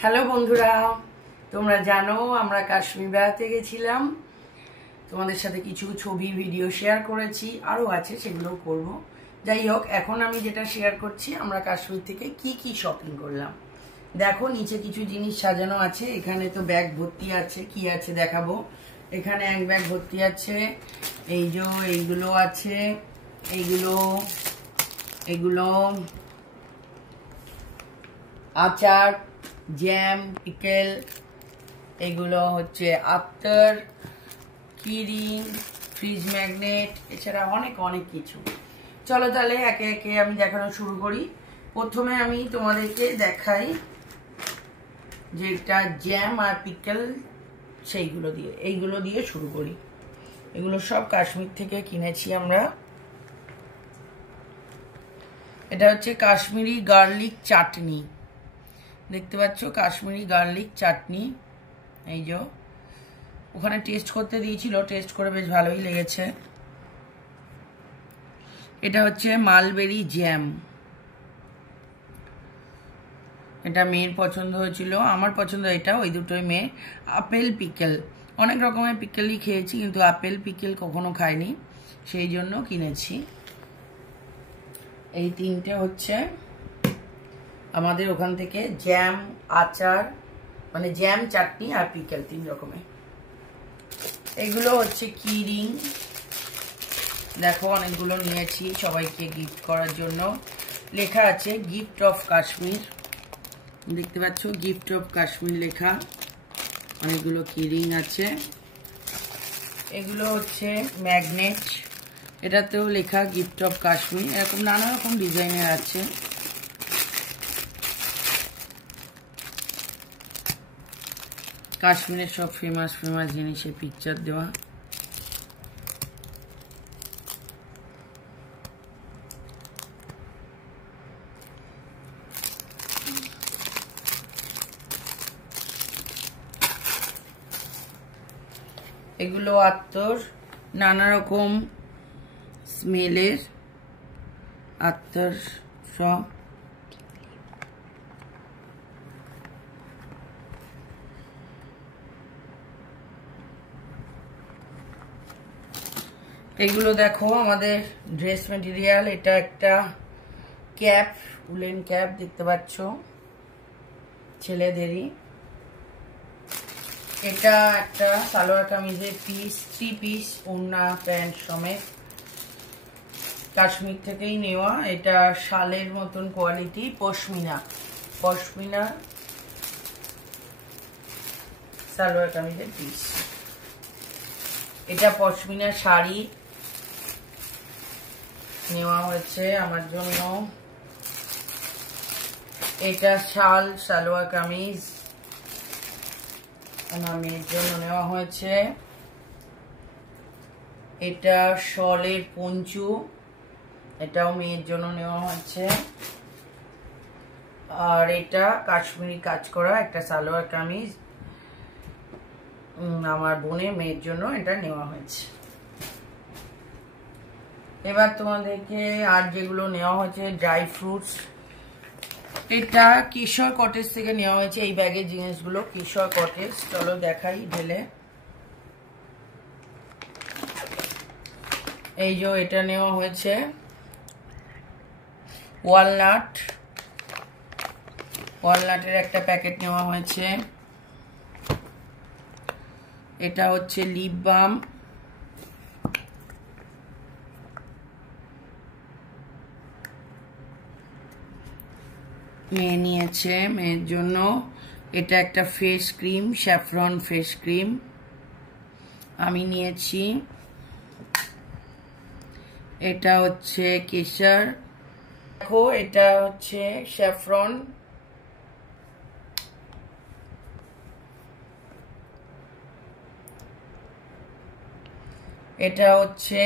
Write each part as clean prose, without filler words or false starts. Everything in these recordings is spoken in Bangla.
হ্যালো বন্ধুরা, তোমরা জানো আমরা কাশ্মীর বেড়াতে গেছিলাম। তোমাদের সাথে কিছু ছবি ভিডিও শেয়ার করেছি, আরও আছে, সেগুলো করব। যাই হোক, এখন আমি যেটা শেয়ার করছি আমরা কাশ্মীর থেকে কি কি শপিং করলাম। দেখো, নিচে কিছু জিনিস সাজানো আছে। এখানে তো ব্যাগ ভর্তি আছে, কি আছে দেখাবো। এখানে এক ব্যাগ ভর্তি আছে, এই যে এইগুলো আছে, এইগুলো এগুলো আচার, জ্যাম, পিকেল, এগুলো হচ্ছে আতর, কিরিং, ফ্রিজ ম্যাগনেট, এছাড়া অনেক অনেক কিছু। চলো তাহলে একে একে আমি দেখানো শুরু করি। প্রথমে আমি তোমাদেরকে দেখাই যেটা জ্যাম আর পিকেল, এইগুলো দিয়ে শুরু করি। এগুলো সব কাশ্মীর থেকে কিনেছি আমরা। এটা হচ্ছে কাশ্মীরি গার্লিক চাটনি, দেখতে পাচ্ছ, কাশ্মীরি গার্লিক চাটনি। এই যে ওখানে টেস্ট করতে দিয়েছিল, টেস্ট করে বেশ ভালোই লেগেছে। এটা হচ্ছে মালবেরি জ্যাম, এটা মেয়ের পছন্দ হয়েছিল, আমার পছন্দ এটা, ওই দুটোই মেয়ে। আপেল পিকেল, অনেক রকমের পিকেলই খেয়েছি কিন্তু আপেল পিকেল কখনো খাইনি, সেই জন্য কিনেছি। এই তিনটে হচ্ছে আমাদের ওখান থেকে জ্যাম, আচার, মানে জ্যাম, চাটনি আর পিকেল, 3 রকমের। এগুলো হচ্ছে কিরিং, দেখো অনেকগুলো নিয়েছি সবাইকে গিফট করার জন্য। লেখা আছে গিফট অফ কাশ্মীর, দেখতে পাচ্ছ গিফট অফ কাশ্মীর লেখা। অনেকগুলো কিরিং আছে। এগুলো হচ্ছে ম্যাগনেট, এটাতেও লেখা গিফট অফ কাশ্মীর। এরকম নানা রকম ডিজাইনের আছে। কাশ্মীরের সব ফেমাস জিনিসের পিকচার দেওয়া। এগুলো আতর, নানা রকম স্মেলের আতর সব। এগুলো দেখো আমাদের ড্রেস মেটেরিয়াল। এটা একটা ক্যাপ, উলেন ক্যাপ, দেখতে পাচ্ছ, ছেলেদেরই। এটা একটা সালোয়ার কামিজের পিস, 3 পিস, ওড়না প্যান্ট সমেত, কাশ্মীর থেকেই নেওয়া। এটা শালের মতন কোয়ালিটি, পশমিনা সালোয়ার কামিজের পিস। এটা পশমিনা শাড়ি নেওয়া হয়েছে আমার জন্য। এটা শাল, সালোয়ার কামিজ আমার মেয়ের জন্য নেওয়া হয়েছে। এটা শলের পঞ্চু, এটাও মেয়ের জন্য নেওয়া হয়েছে। আর এটা কাশ্মীরি কাজ করা একটা সালোয়ার কামিজ, আমার বোনের মেয়ের জন্য এটা নেওয়া হয়েছে। এবার তোমাদেরকে আর যেগুলো নেওয়া হয়েছে, ড্রাই ফ্রুটস। এটা কিশোর কটেজ থেকে নেওয়া হয়েছে, এই ব্যাগের জিনিসগুলো কিশোর কটেজ। চলো দেখাই ঢেলে। এই যে এটা নেওয়া হয়েছে ওয়ালনাটের একটা প্যাকেট নেওয়া হয়েছে। এটা হচ্ছে লিপ বাম, মেয়ে নিয়েছে মেয়ের জন্য। এটা একটা face cream, saffron face cream, আমি নিয়েছি। এটা হচ্ছে কেশর, দেখো এটা হচ্ছে স্যাফরন। এটা হচ্ছে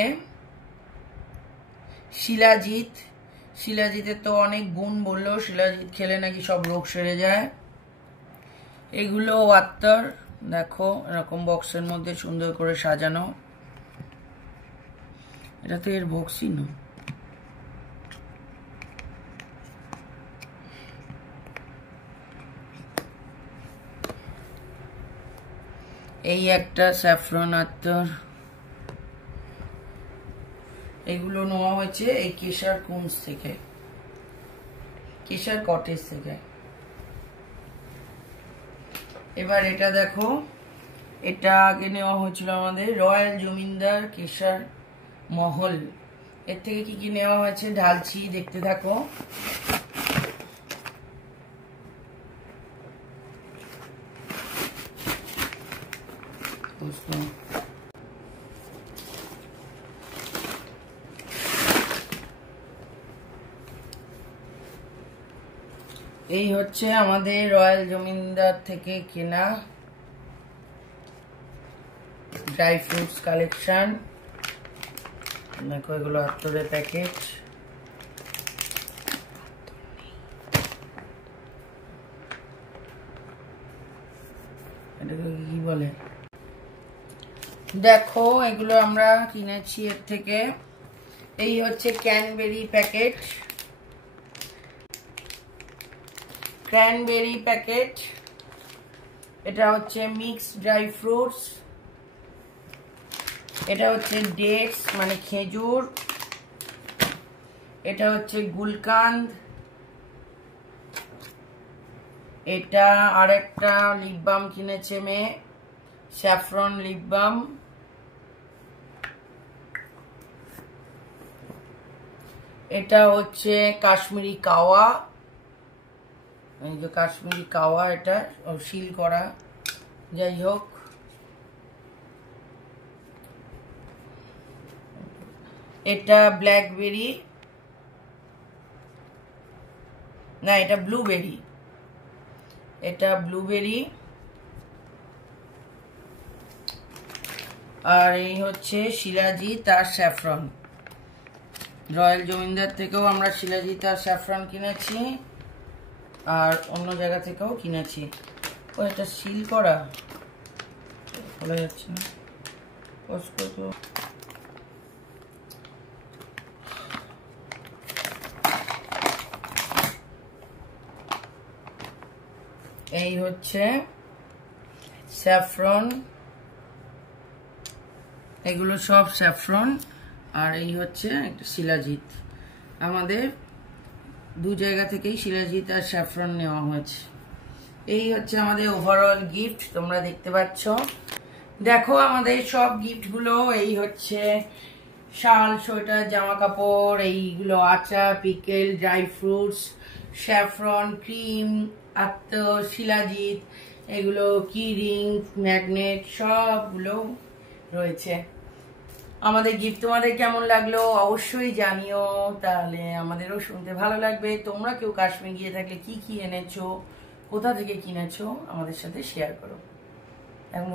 শিলাজিতের তো অনেক গুণ বললো, শিলাজিৎ খেলে নাকি সব রোগ সেরে যায়। এগুলো আতর, দেখো এরকম বক্সের মধ্যে সুন্দর করে সাজানো। এটা তো এর বক্সই না। এই একটা স্যাফরন আতর, এগুলো নেওয়া হয়েছে এই কেশার কুঞ্জ থেকে, কেশার কটেজ থেকে। এবার এটা দেখো, এটা আগে নেওয়া হয়েছিল আমাদের রয়্যাল জমিদার কেশার মহল, এর থেকে কি কি নেওয়া হয়েছে ঢালছি, দেখতে থাকো। এই হচ্ছে আমাদের রয়্যাল জমিদার থেকে কেনা ড্রাই ফ্রুটস কালেকশন। দেখো এগুলো আতরের প্যাকেট, এটাকে কি বলে দেখো, এগুলো আমরা কিনেছি এর থেকে। এই হচ্ছে ক্যানবেরি প্যাকেট, ক্র্যানবেরি প্যাকেট, এটা হচ্ছে মিক্স ড্রাই ফ্রুটস, এটা হচ্ছে ডেটস মানে খেজুর, এটা হচ্ছে গুলকান্দ, এটা আরেকটা লিপ বাম কিনেছে মেয়ে, স্যাফরন লিপ বাম, এটা হচ্ছে কাশ্মীরি কাওয়া, এই যে কাশ্মীরি কাওয়া, এটা সিল করা, যাই হোক। এটা ব্ল্যাকবেরি, না এটা ব্লুবেরি, এটা ব্লুবেরি। আর এই হচ্ছে শিলাজিৎ আর স্যাফরন, রয়্যাল জমিদার থেকেও আমরা শিলাজিৎ আর স্যাফরন কিনেছি, আর অন্য জায়গা থেকেও কিনেছি। ও এটা সিল করা, খোলা যাচ্ছে না, এই হচ্ছে স্যাফরন, এগুলো সব স্যাফরন, আর এই হচ্ছে একটা শিলাজিৎ। আমাদের দু জায়গা থেকেই শিলাজিৎ আর স্যাফরন নেওয়া হয়েছে। এই হচ্ছে আমাদের ওভারঅল গিফট, তোমরা দেখতে পাচ্ছ। দেখো আমাদের সব গিফটগুলো, এই হচ্ছে শাল, সোয়েটার, জামা কাপড়, এইগুলো আচার, pickle, dry fruits, saffron, cream, আতর, শিলাজিৎ, এগুলো কি রিং, ম্যাগনেট, সবগুলো রয়েছে। আমাদের গিফট তোমাদের কেমন লাগলো অবশ্যই জানিও, তাহলে আমাদেরও শুনতে ভালো লাগবে। তোমরা কেউ কাশ্মীর গিয়ে থাকলে কি কি এনেছো, কোথা থেকে কিনেছো আমাদের সাথে শেয়ার করো। এখন